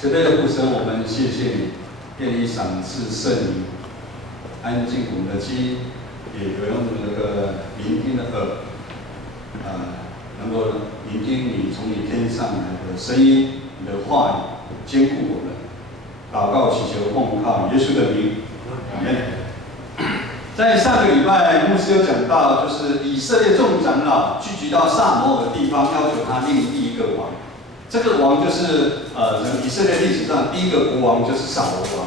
慈悲的父神，我们谢谢你，愿你赏赐圣灵，安静我们的心，也有用那个聆听的耳，能够聆听你从你天上来的声音，你的话语坚固我们。祷告祈求奉靠耶稣的名，阿门。在上个礼拜，牧师有讲到，就是以色列众长老聚集到撒摩尔的地方，要求他立第一个王。这个王就是以色列历史上第一个国王，就是扫罗王。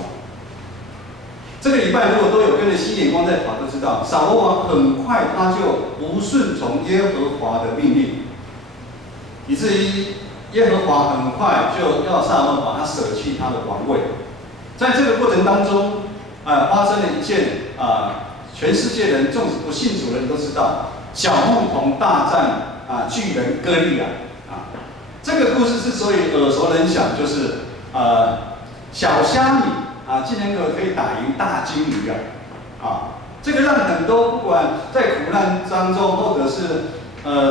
这个礼拜如果都有跟着新眼光在跑，都知道扫罗王很快他就不顺从耶和华的命令，以至于耶和华很快就要撒母耳把他舍弃他的王位。在这个过程当中，发生了一件全世界人纵使不信主的人都知道，小牧童大战巨人歌利亚这个故事之所以耳熟能详，就是小虾米竟然可以打赢大金鱼这个让很多不管在苦难当中，或者是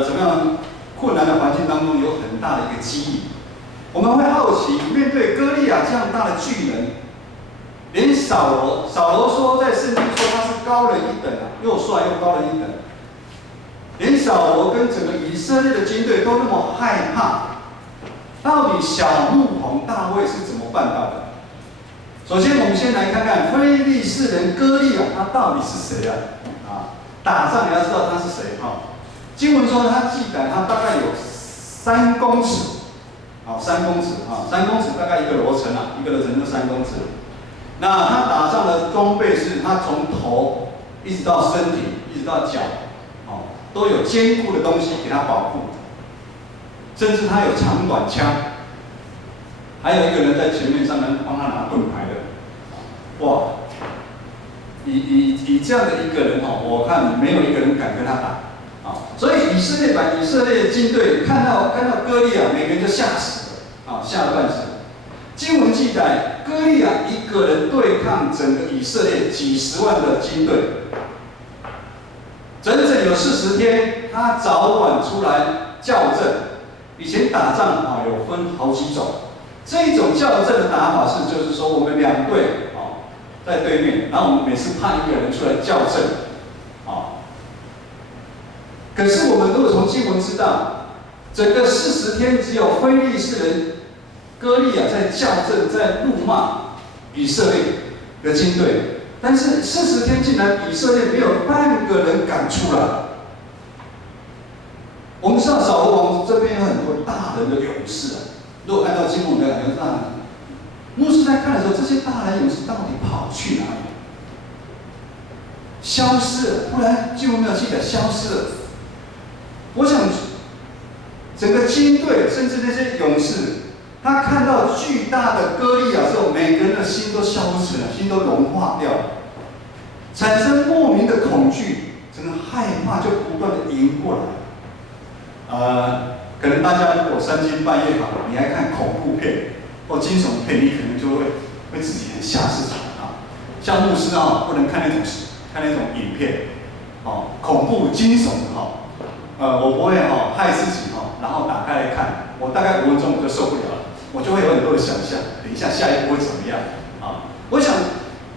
怎么样困难的环境当中，有很大的一个激励。我们会好奇，面对歌利亚这样大的巨人，连扫罗说在圣经说他是高人一等又帅又高人一等，连扫罗跟整个以色列的军队都那么害怕，到底小牧童大卫是怎么办到的？首先，我们先来看看非利士人歌利亚他到底是谁打仗你要知道他是谁经文说他记载他大概有3公尺，3公尺3公尺大概一个楼层一个楼层就3公尺。那他打仗的装备是，他从头一直到身体，一直到脚，都有坚固的东西给他保护，甚至他有长短枪，还有一个人在前面上面帮他拿盾牌的。哇！以这样的一个人我看没有一个人敢跟他打所以以色列军队看到歌利亚，每个人就吓死了吓得半死。经文记载，歌利亚一个人对抗整个以色列几十万的军队，整整有40天，他早晚出来校正。以前打仗有分好几种，这一种校正的打法是，就是说我们2队在对面，然后我们每次派一个人出来校正可是我们如果从经文知道，整个40天只有非利士人歌利亚在校正，在怒骂以色列的军队，但是40天竟然以色列没有半个人敢出来。我们知道扫罗王这边有很多大人的勇士如果按照经文来讲，大人，牧师在看的时候，这些大人勇士到底跑去哪里？消失了，不然经文没有记载消失了。我想，整个军队甚至那些勇士，他看到巨大的歌利亚之后，每个人的心都消失了，心都融化掉了，产生莫名的恐惧，整个害怕就不断的迎过来。可能大家如果3更半夜你还看恐怖片或惊悚片，你可能就会自己很吓自己像牧师不能看那种影片恐怖惊悚的我不会害自己然后打开来看，我大概5分钟我就受不了了，我就会有很多的想象，等一下下一步会怎么样我想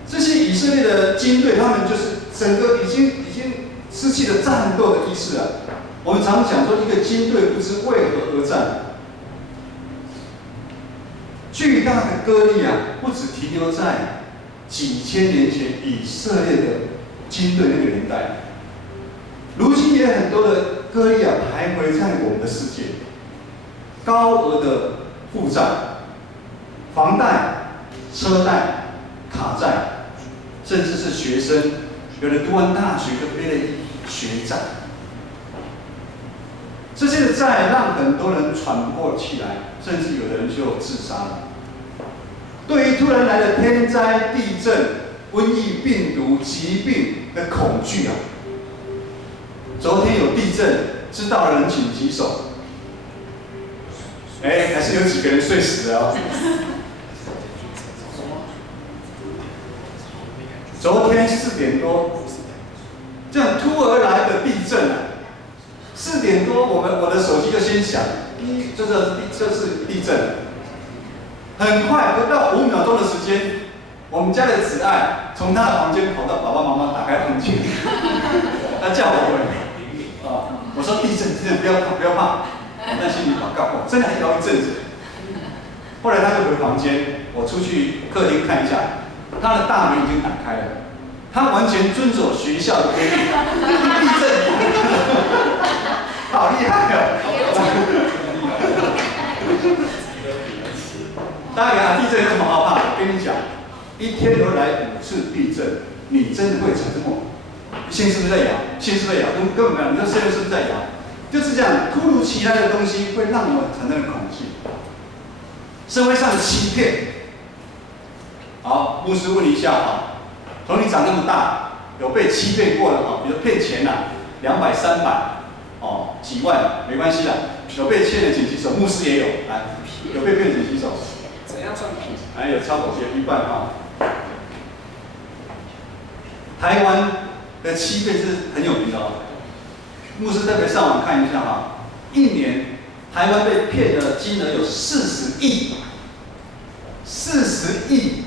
这些以色列的军队，他们就是整个已经失去了战斗的意识了。我们常讲说，一个军队不知为何而战。巨大的歌利亚不只停留在几千年前以色列的军队那个年代，如今也很多的歌利亚徘徊在我们的世界，高额的负债、房贷、车贷、卡债，甚至是学生，有人读完大学就背了一笔学债。这些的债让很多人喘不过气来，甚至有的人就自杀了。对于突然来的天灾、地震、瘟疫、病毒、疾病的恐惧昨天有地震，知道的人请举手。还是有几个人睡死了昨天4点多，这样突而来的地震4点多，我的手机就先响，这是地震。很快不到5秒钟的时间，我们家的子爱从他的房间跑到爸爸妈妈打开房间，他叫我回，我说地震，不要怕，不要怕，我在心里祷告，真的还摇一阵子。后来他就回房间，我出去客厅看一下，他的大门已经打开了，他完全遵守学校的规定，地震，好厉害哦！大家地震有什么好怕的？我跟你讲，一天都来5次地震，你真的会产生梦。心是不是在摇？心是不是在摇？根本没有，你的身体是不是在摇？就是这样，突如其来的东西会让我们产生恐惧。社会上的欺骗。好，牧师问你一下哈，从你长那么大，有被欺骗过的哈？比如骗钱啦，200、300，几万没关系啦。有被骗的请举手，牧师也有，来，有被骗请举手。怎样算骗？还有超过1半哈。台湾的欺骗是很有名的哦。牧师特别上网看一下哈，一年台湾被骗的金额有40亿，40亿。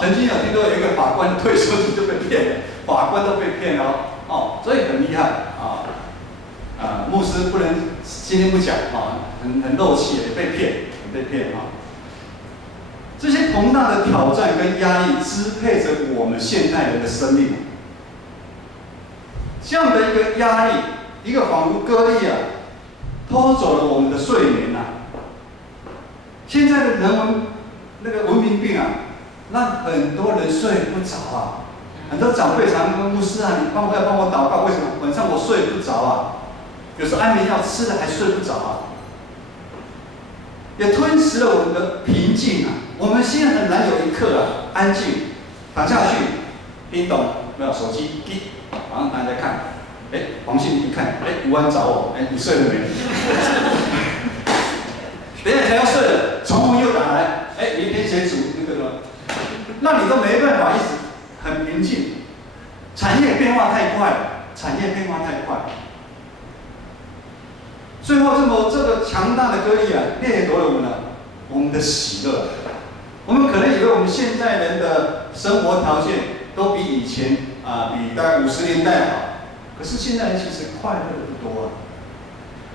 曾经有听说有一个法官退休金就被骗了，法官都被骗了哦，所以很厉害啊。牧师不能今天不讲很漏气，也被骗，被骗啊。这些膨大的挑战跟压力支配着我们现代人的生命。这样的一个压力，一个仿佛歌利偷走了我们的睡眠现在的人文明病让很多人睡不着很多长辈常跟牧师你帮我祷告，为什么晚上我睡不着有时候安眠药吃了还睡不着也吞噬了我们的平静我们现在很难有一刻安静躺下去，叮咚，没有手机滴，马上大家看，黄信一看，吴安找我，你睡了没？等一下才要睡了，重复又打来，明天谁煮那个什么，让你都没办法一直很平静。产业变化太快了，最后这个强大的歌利掠夺了我们的喜乐。我们可能以为我们现在人的生活条件都比以前比大概50年代好，可是现在人其实快乐的不多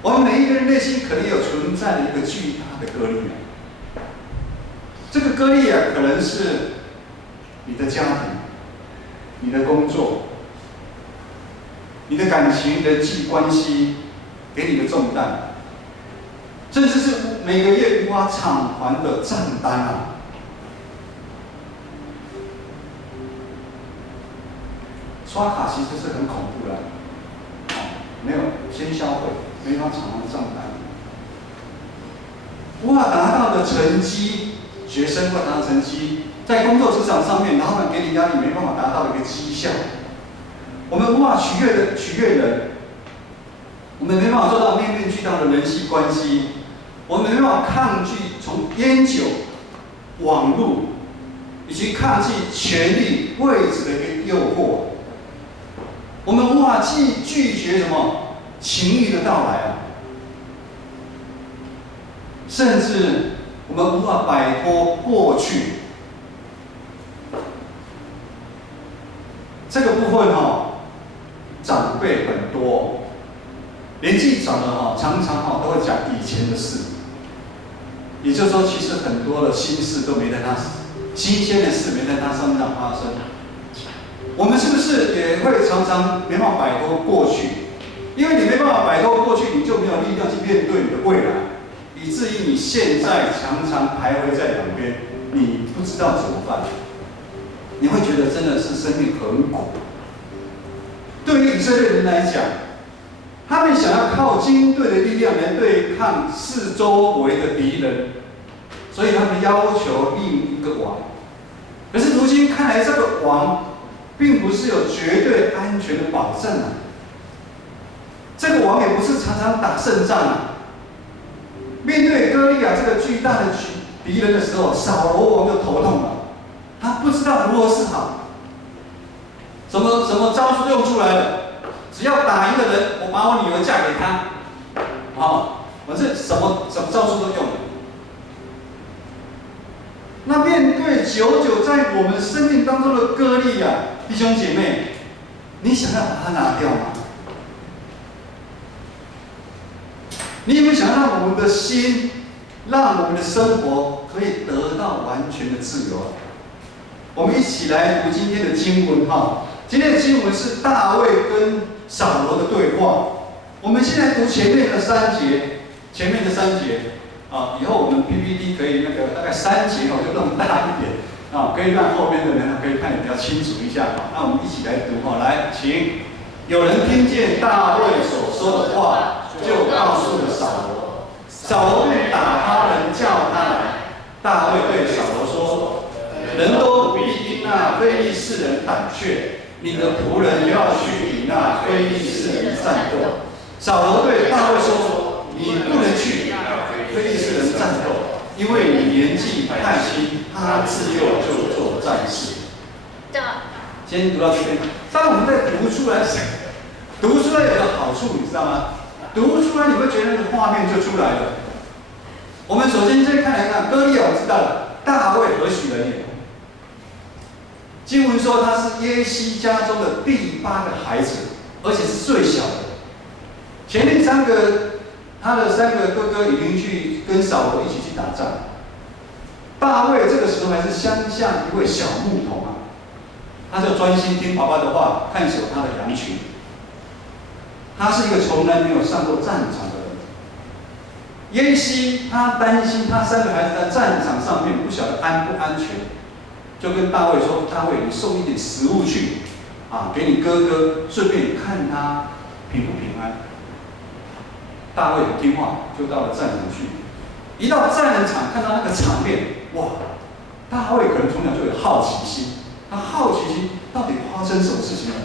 我们每一个人内心可能有存在的一个巨大的歌利这个歌利可能是你的家庭、你的工作、你的感情、人际关系给你的重担，甚至是每个月无法偿还的账单刷卡其实是很恐怖的没有先消费，没法偿还账单，无法达到的成绩，学生无法达到成绩，在工作职场上面，老板给你压力，没办法达到一个绩效，我们无法取悦人，我们没办法做到面面俱到的人际关系，我们没办法抗拒从烟酒、网络以及抗拒权力、位置的一个诱惑。我们无法拒绝什么情欲的到来甚至我们无法摆脱过去。这个部分长辈很多，年纪长了常常都会讲以前的事，也就是说，其实很多的新事都没在他，新鲜的事没在他身上发生。我们是不是也会常常没办法摆脱过去？因为你没办法摆脱过去，你就没有力量去面对你的未来，以至于你现在常常徘徊在两边，你不知道怎么办。你会觉得真的是生命很苦。对于以色列人来讲，他们想要靠军队的力量来对抗四周围的敌人，所以他们要求另一个王。可是如今看来，这个王并不是有绝对安全的保证这个王也不是常常打胜仗面对歌利亚这个巨大的敌人的时候，扫罗王就头痛了，他不知道如何是好，什么招数用出来了？只要打赢的人，我把我女儿嫁给他，反正什么招数都用了。那面对久久在我们生命当中的割裂啊，弟兄姐妹，你想要把它拿掉吗？你有没有想要让我们的心，让我们的生活可以得到完全的自由啊？我们一起来读今天的经文哈。今天的经文是大卫跟扫罗的对话。我们先来读前面的3节，啊，以后我们 PPT 可以大概3节就弄大一点啊，可以让后面的人可以看得比较清楚一下哈。那我们一起来读哈，来，请。有人听见大卫所说的话，就告诉了扫罗，扫罗便打发人叫他来。大卫对扫罗说：“人都不必因那非利士人胆怯，你的仆人要去与那非利士人战斗。”扫罗对大卫说：“你不能去与非利士人战斗，因为你年纪太轻，他自幼就做战士。”先读到这边。当我们在读出来有个好处，你知道吗？读出来你会觉得那个画面就出来了。我们首先先看歌利亚，我知道了，大卫何许人也？经文说他是耶西家中的第8个孩子，而且是最小的。前面他的3个哥哥已经去跟扫罗一起去打仗。大卫这个时候还是乡下一位小牧童啊，他就专心听爸爸的话，看守他的羊群。他是一个从来没有上过战场的人。耶西他担心他3个孩子在战场上面不晓得安不安全，就跟大卫说：“大卫，你送一点食物去，啊，给你哥哥，顺便看他平不平安。”大卫很听话，就到了战场去。一到战场，看到那个场面，哇！大卫可能从小就有好奇心，他好奇心到底发生什么事情了？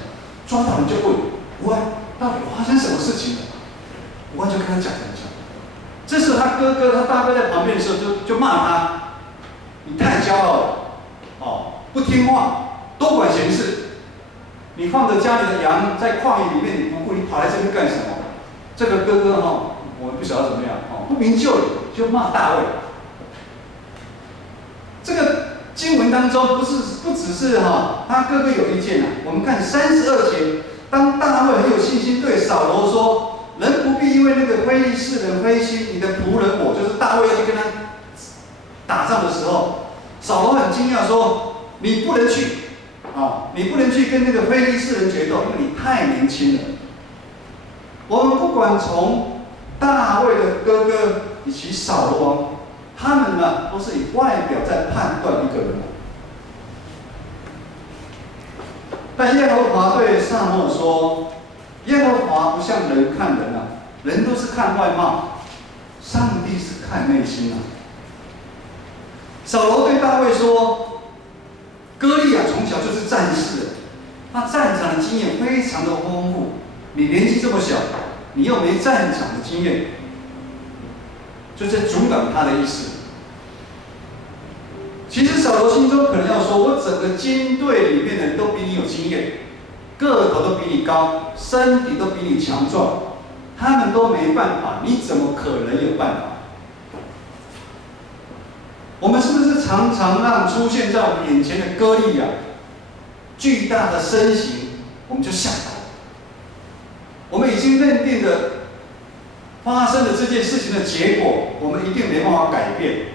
抓到人就问：“吴安，到底发生什么事情了？”吴安就跟他讲。这时候他大哥在旁边的时候就骂他：“你太骄傲了，哦，不听话，多管闲事。你放着家里的羊在旷野里面，你不顾，你跑来这边干什么？”这个哥哥我不晓得怎么样不明就里，就骂大卫。这个经文当中不只是他哥哥有意见我们看32节，当大卫很有信心对扫罗说：“人不必因为那个非利士人灰心，你的仆人我，就是大卫要去跟他打仗的时候，扫罗很惊讶说：“你不能去你不能去跟那个非利士人决斗，因为你太年轻了。”我们不管从大卫的哥哥以及扫罗王，他们都是以外表在判断一个人。但耶和华对撒母耳说：“耶和华不像人看人人都是看外貌，上帝是看内心扫罗对大卫说：“歌利亚从小就是战士，他战场的经验非常的丰富。你年纪这么小，你又没战场的经验，就在阻挡他的意思。”其实扫罗心中可能要说：“我整个军队里面的人都比你有经验，个头都比你高，身体都比你强壮，他们都没办法，你怎么可能有办法？”我们是不是常常让出现在我们眼前的歌利亚巨大的身形，我们就吓到？我们已经认定了发生的这件事情的结果，我们一定没办法改变。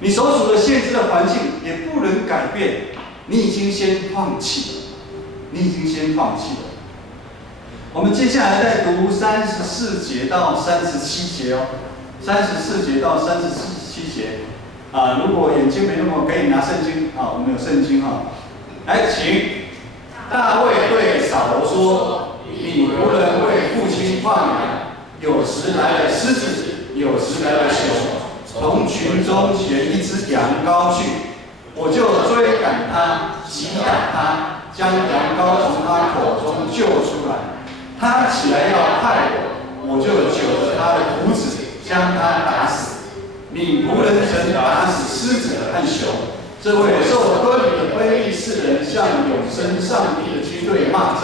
你所处的现实的环境也不能改变，你已经先放弃了，我们接下来再读34节到37节34节到37节如果眼睛没那么可以拿圣经我们有圣经来，请。大卫对扫罗说：“你仆人为父亲放羊，有时来了狮子，有时来了熊，从群中选一只羊羔去，我就追赶他，击打他，将羊羔从他口中救出来。他起来要害我，我就揪着他的胡子，将他打死。你仆人曾打死狮子和熊。这位受割礼的非利士人向永生上帝的军队骂阵，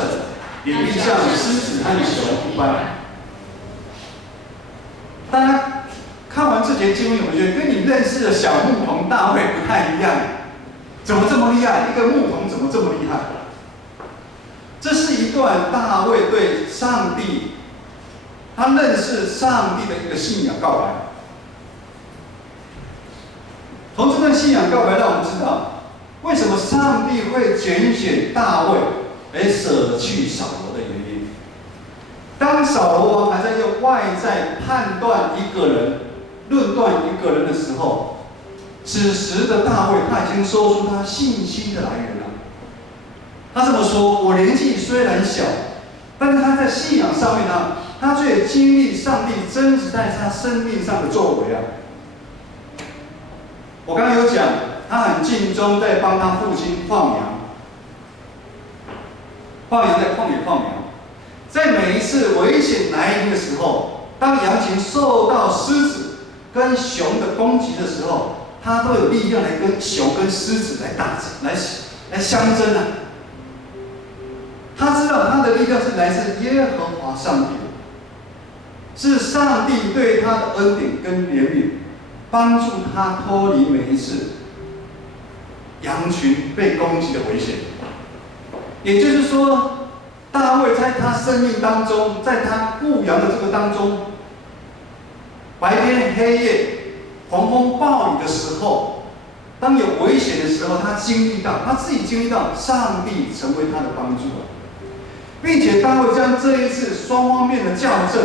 也必像狮子和熊一般。”大家看完这节经文，我觉得跟你认识的小牧童大卫不太一样，怎么这么厉害？一个牧童怎么这么厉害？这是一段大卫对上帝，他认识上帝的一个信仰告白。从这段信仰告白，让我们知道为什么上帝会拣选大卫，而舍去扫罗的原因。当扫罗王还在用外在判断一个人、论断一个人的时候，此时的大卫他已经说出他信心的来源了。他这么说：“我年纪虽然小，但是他在信仰上面呢，他却经历上帝真实在他生命上的作为啊。”我刚刚有讲，他很尽忠在帮他父亲放羊，在旷野放羊。在每一次危险来临的时候，当羊群受到狮子跟熊的攻击的时候，他都有力量来跟熊跟狮子来相争啊。他知道他的力量是来自耶和华上帝的，是上帝对他的恩典跟怜悯，帮助他脱离每一次羊群被攻击的危险。也就是说，大卫在他生命当中，在他牧羊的这个当中，白天黑夜、狂风暴雨的时候，当有危险的时候，他自己经历到上帝成为他的帮助啊，并且大卫将这一次双方面的校正，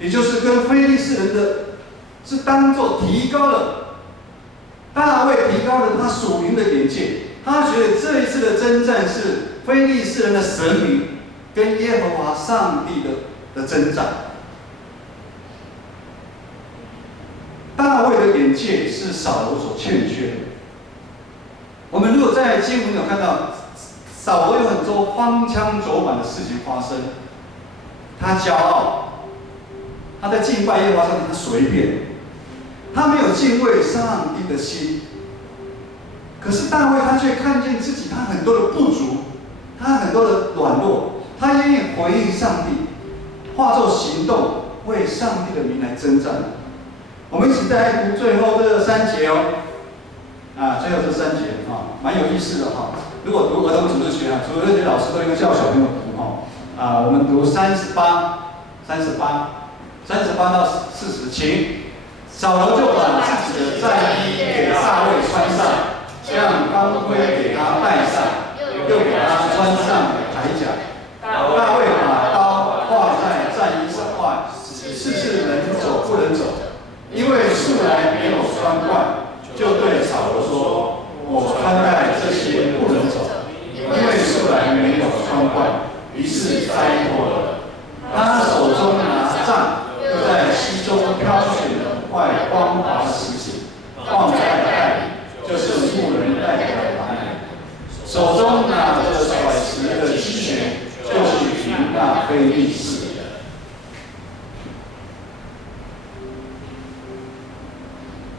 也就是跟非利士人的，是当作提高了大卫提高了他属灵的眼界。他觉得这一次的征战是非利士人的神明跟耶和华上帝的征战。大卫的眼界是扫罗所欠缺的。我们如果在经文有看到，扫罗有很多荒腔走板的事情发生，他骄傲，他在敬拜耶和华上帝，他随便，他没有敬畏上帝的心。可是大卫他却看见自己他很多的不足，他很多的软弱，他愿意回应上帝，化作行动，为上帝的名来征战。我们一起再来读最后这3节哦，最后这3节蛮有意思的哈。如果读儿童组织学主日学老师都应该叫小朋友读哈。我们读38到40，请。扫罗就把自己的战衣给大卫穿上，将钢盔给他戴上，又给他穿上铠甲。大卫把刀挂在战衣上外，试试能走不能走，因为素来没有穿惯，就对扫罗说：“我穿戴这些不能走，因为素来没有穿惯。”于是摘脱了。他手中拿杖，又在溪中挑选了5块光滑的石子，放在袋里，就是牧人带的篮子。手中拿着甩石的机拳，就去迎那非利士人。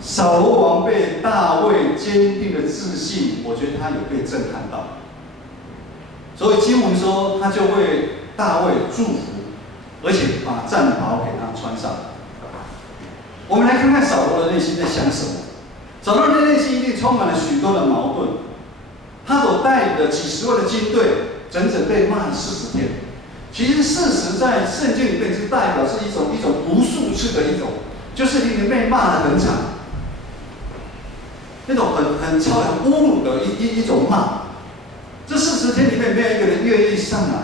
扫罗王被大卫坚定的自信，我觉得他有被震撼到。所以经文说，他就为大卫祝福，而且把战袍给他穿上。我们来看看扫罗的内心在想什么。扫罗的内心一定充满了许多的矛盾。他所带领的几十万的军队，整整被骂了40天。其实事实在圣经里面是代表是一种无数次的一种，就是你被骂得很惨，那种很超很侮辱的一种骂。这40天里面没有一个人愿意上来。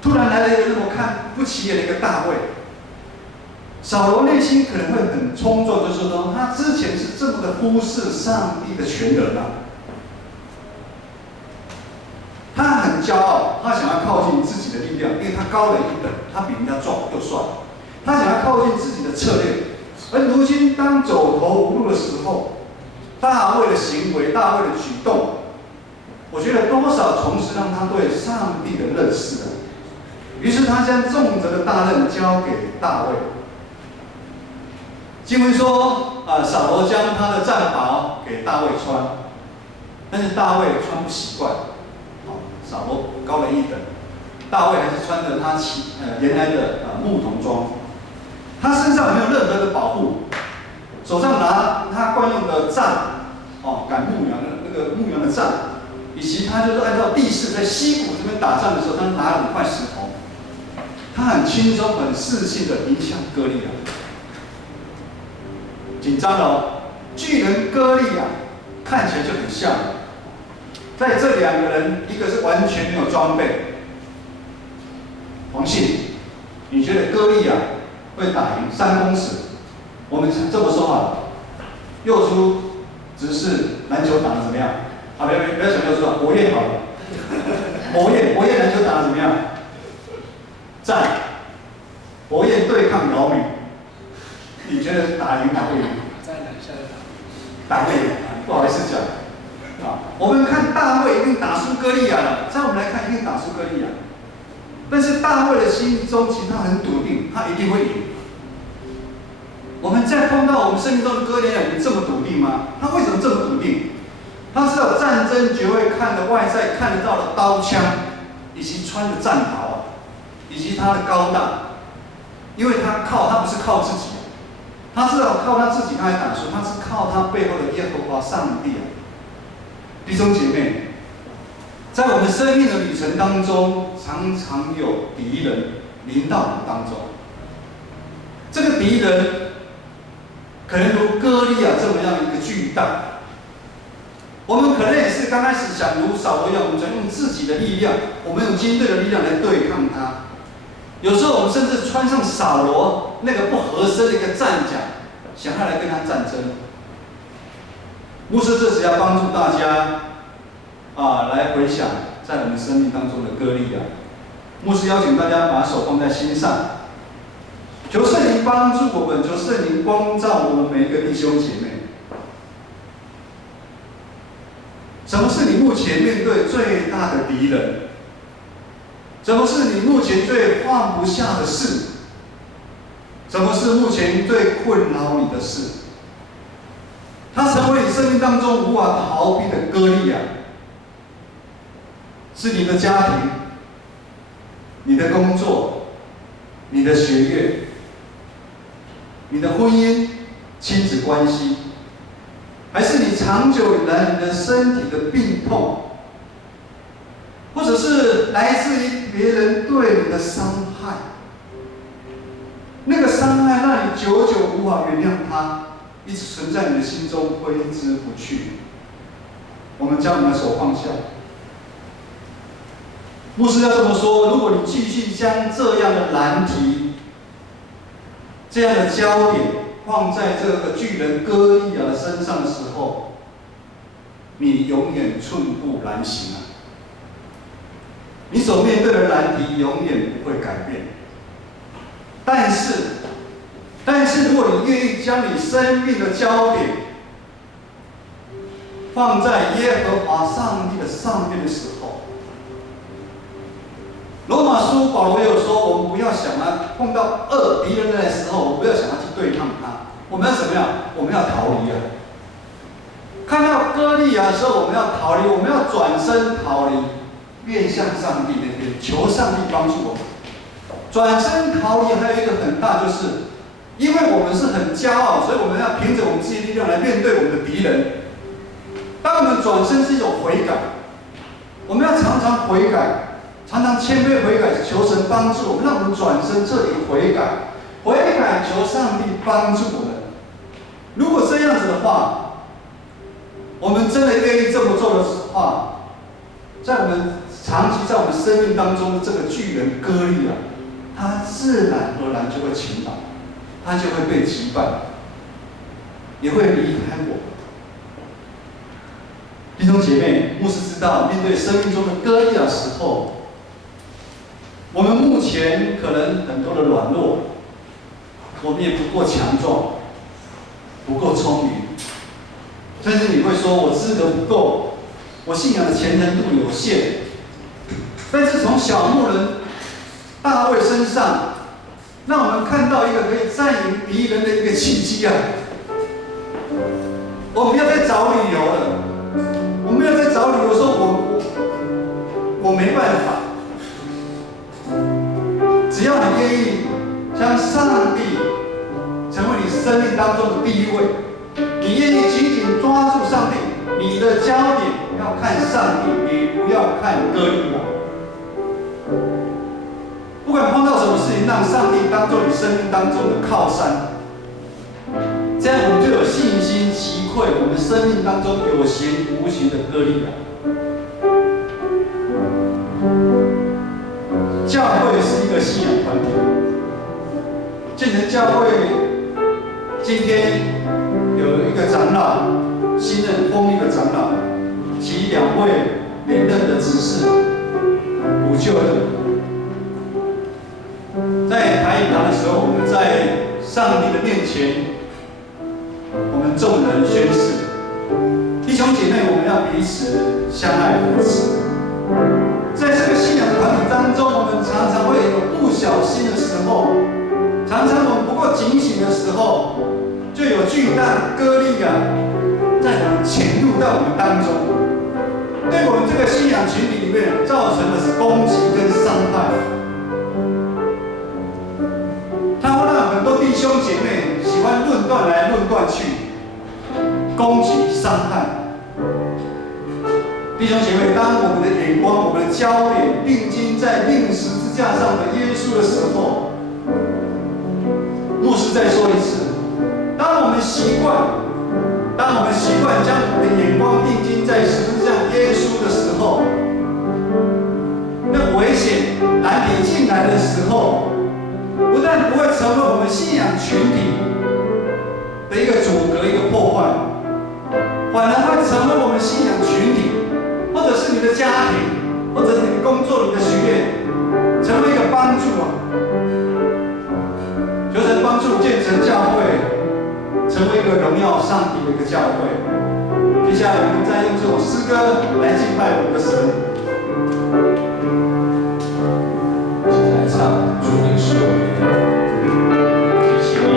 突然来了一个那么看不起眼的一个大卫，扫罗内心可能会很冲撞，就是说他之前是这么的忽视上帝的全能啊。他很骄傲，他想要靠近自己的力量，因为他高人一等，他比人家壮又帅，他想要靠近自己的策略。而如今当走投无路的时候，大卫的行为、大卫的举动，我觉得多少重拾让他对上帝的认识啊。于是他将重责的大任交给大卫。经文说，扫罗将他的战袍给大卫穿，但是大卫穿不习惯。扫罗高人一等，大卫还是穿着他原来的牧童装。他身上没有任何的保护，手上拿他惯用的杖，赶牧羊的那个牧羊的杖，以及他就是按照地势在溪谷这边打仗的时候，他拿了5块石头，他很轻松、很自信的迎向歌利亚。紧张了哦，巨人歌利亚看起来就很像。在这2个人，一个是完全没有装备。黄信，你觉得歌利亚会打赢3公尺？我们这么说好了，右出直视篮球打得怎么样？不要想右出啊，博彦好了。博彦篮球打得怎么样？战。博彦对抗姚明，你觉得打赢哪会赢？大卫，不好意思讲。我们看大卫一定打输歌利亚了，在我们来看一定打输歌利亚。但是大卫的心中其实他很笃定，他一定会赢。我们再碰到我们生命中的歌利亚，有这么笃定吗？他为什么这么笃定？他是有战争绝会看的外在看得到的刀枪，以及穿的战袍，以及他的高大。因为他不是靠自己，他是靠他自己他来打输，他是靠他背后的耶和华上帝啊。弟兄姐妹，在我们生命的旅程当中，常常有敌人临到我们当中。这个敌人可能如歌利亚这么样一个巨大，我们可能也是刚开始想如扫罗一样，我们想用自己的力量，我们用军队的力量来对抗他。有时候我们甚至穿上扫罗那个不合身的一个战甲，想要来跟他战争。牧师这时要帮助大家来回想在我们生命当中的歌利亚。牧师邀请大家把手放在心上，求圣灵帮助我们，求圣灵光照我们每一个弟兄姐妹。什么是你目前面对最大的敌人？什么是你目前最放不下的事？什么是目前最困扰你的事？它成为你生命当中无法逃避的歌利亚，是你的家庭、你的工作、你的学业、你的婚姻、亲子关系，还是你长久以来你的身体的病痛？或者是来自于别人对你的伤害，那个伤害让你久久无法原谅他，一直存在你的心中挥之不去。我们将我们的手放下。牧师要这么说：如果你继续将这样的难题、这样的焦点放在这个巨人歌利亚的身上的时候，你永远寸步难行啊！你所面对的难题永远不会改变。但是，如果你愿意将你生命的焦点放在耶和华上帝的上面的时候，罗马书保罗也有说，我们不要想碰到敌人的时候，我们不要想要去对抗他，我们要怎么样？我们要逃离啊！看到歌利亚的时候，我们要逃离，我们要转身逃离。面向上帝那边，求上帝帮助我们转身逃离。还有一个很大，就是因为我们是很骄傲，所以我们要凭着我们自己的力量来面对我们的敌人。当我们转身是一种悔改，我们要常常悔改，常常谦卑悔改，求神帮助我们，让我们转身这里悔改，求上帝帮助我们。如果这样子的话，我们真的愿意这么做的话，在我们长期在我们生命当中，这个巨人歌利亚，他自然而然就会倾倒，他就会被击败，也会离开我们。弟兄姐妹，牧师知道，面对生命中的歌利亚时候，我们目前可能很多的软弱，我们也不够强壮，不够聪明，甚至你会说我资格不够，我信仰的虔诚度有限。但是从小牧人大卫身上，让我们看到一个可以战赢敌人的一个契机啊！我们不要再找理由了，我们不要再找理由说我没办法。只要你愿意将上帝生命当中的第一位。你愿意紧紧抓住上帝，你的焦点要看上帝，也不要看歌利亚。不管碰到什么事情，让上帝当做你生命当中的靠山，这样我们就有信心击溃我们生命当中有形无形的歌利亚。教会是一个信仰团体，建成教会今天有一个长老，新任封立的长老及2位连任的执事补救任。在台语堂的时候，我们在上帝的面前，我们众人宣誓，弟兄姐妹，我们要彼此相爱扶持。在这个信仰团体当中，我们常常会有不小心的时候，常常我们不够警醒的时候，就有巨大歌利亚在潜入到我们当中，对我们这个信仰群体里面造成的是攻击跟伤害。它会让很多弟兄姐妹喜欢论断来论断去，攻击伤害。弟兄姐妹，当我们的眼光、我们的焦点定睛在钉十字架上的耶稣的时候，牧师再说一次，当我们习惯将我们的眼光定睛在十字架耶稣的时候，那危险难抵进来的时候，不但不会成为我们信仰群体的一个阻隔、一个破坏，反而会成为我们信仰群体，或者是你的家庭，或者你的工作、你的学业，成为一个帮助啊！求神帮助建成教会，成为一个荣耀上帝的一个教会。接下来我们再用这首诗歌来敬拜我们的神。来唱，主你是我的，谢谢你。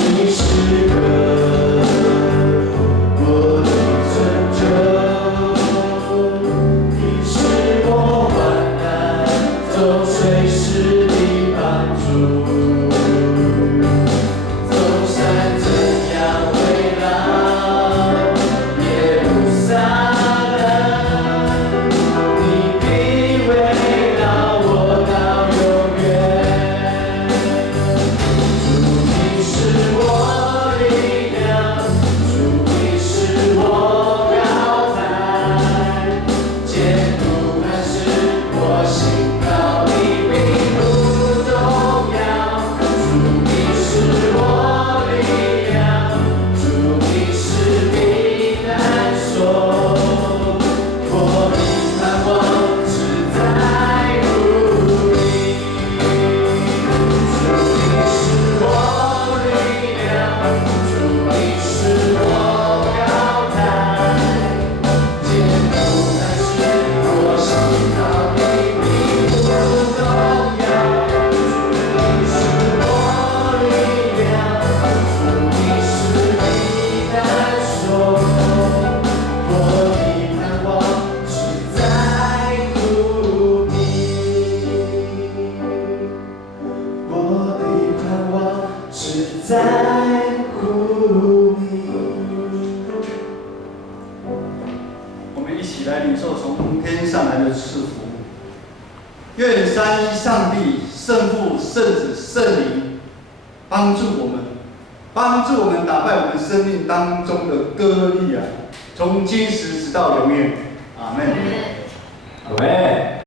你是我的拯救，你是我患难中随时的帮助。走山怎样围绕耶路撒冷，你必围绕我到永远。主你是我力量，主你是我高台，坚固磐石我心高你并不动摇。主你是我力量，主你是避难所，我的盼望只在乎你。主你是我力量，主你是我高台，坚固磐石我心靠你并不动摇。主你是我力量，主你是避难所，我的盼望只在乎你，我的盼望只在乎你。我们一起来领受从天上来的赐福。愿三一上帝、圣父、圣子、圣灵帮助我们打败我们生命当中的歌利亚，从今时直到永远。阿门。喂。